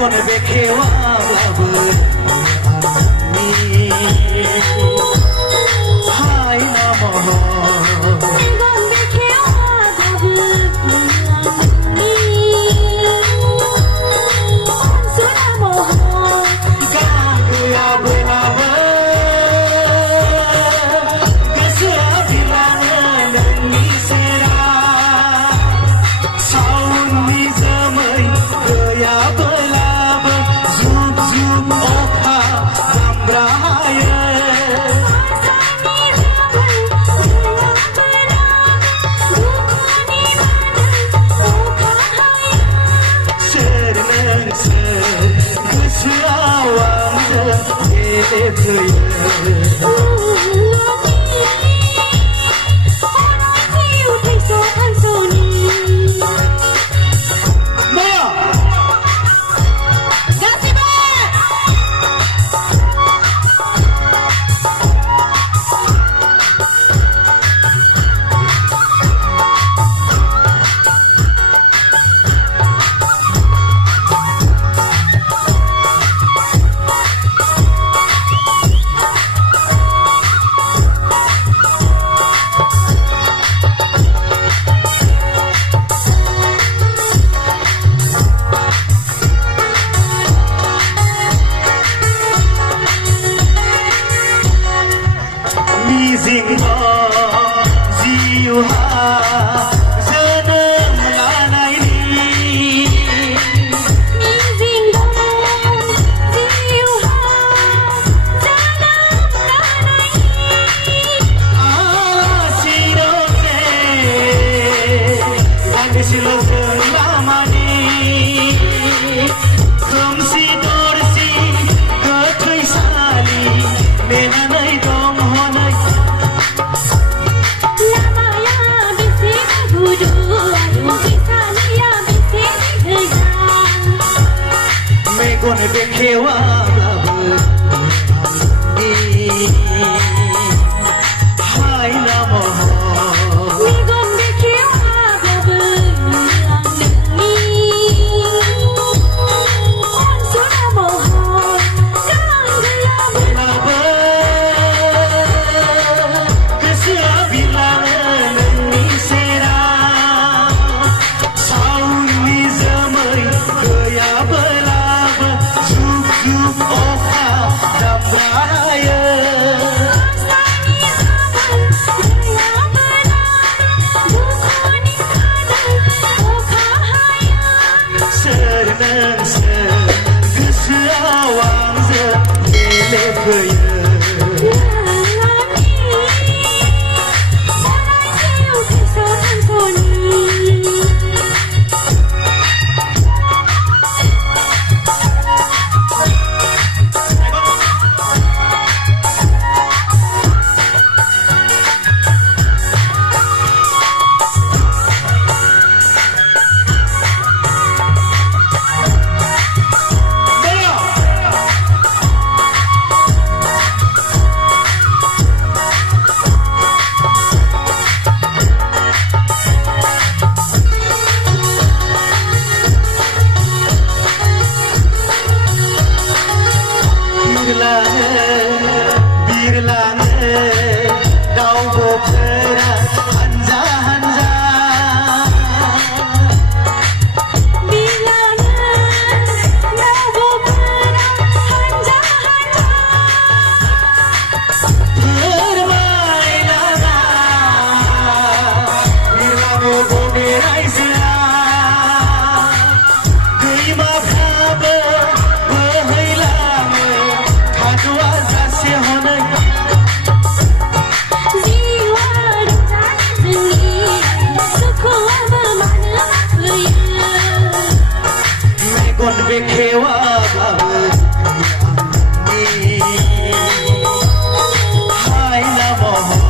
Megan बेखेवाब्लाबो आंनि हायना महर Megan बेखेवाब्लाबो आंनि अनसुला महर गान गैयाब्लाबो गोसोआ बिलाङो नोंनि सेराव सावुननि जोमै गैयाब्लाबो जुब जुब अखा दामब्रा हायो सोर नोंसोर गोसोआव आंजों गेलेफैयो मिजिंखौ जिउहा जोनोम लानायनि आलासि दंसे दान्दिसेल' जों लामानि खोमसि दरसि गोथैसालि नेनानै दं हनै मेगन बेखेवाब्लाबो आंनि हायना महर मेगन बेखेवाब्लाबो आंनि अनसुला महर गान गैयाब्लाबो गोसोआ बिलाङो नोंनि सेराव सावुननि जोमै गैयाब्लाबो जुब जुब अखा दामब्रा हायो सोर नोंसोर गोसोआव आंजों गेलेफैयो बिरलाङो दाउब'फोरा हानजा हानजा फोरमायलाङा बिरलाङो बबे रायजोआ दैमाफ्राबो बोहैलाङो थाद'आ जासे हनै मेगन बेखेवाब्लाबो आंनि हायना महर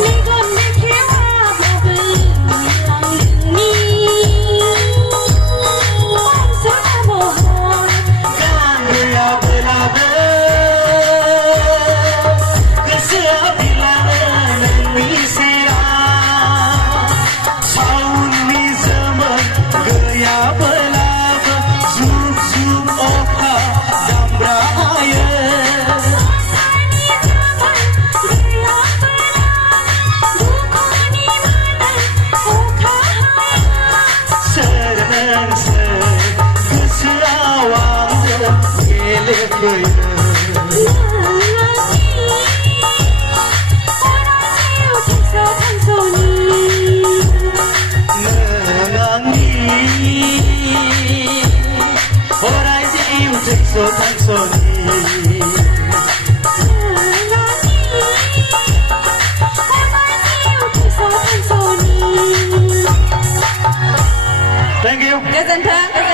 मेगन बेखेवाब्लाबो आंनि अनसुला महर गान गैयाब्लाबो गोसोआ बिलाङो नोंनि सेराव सावुननि जोमै गैयाब्लाबो जुब जुब cười ngang đi horai yêu thích số thanh số đi thank you Dân thân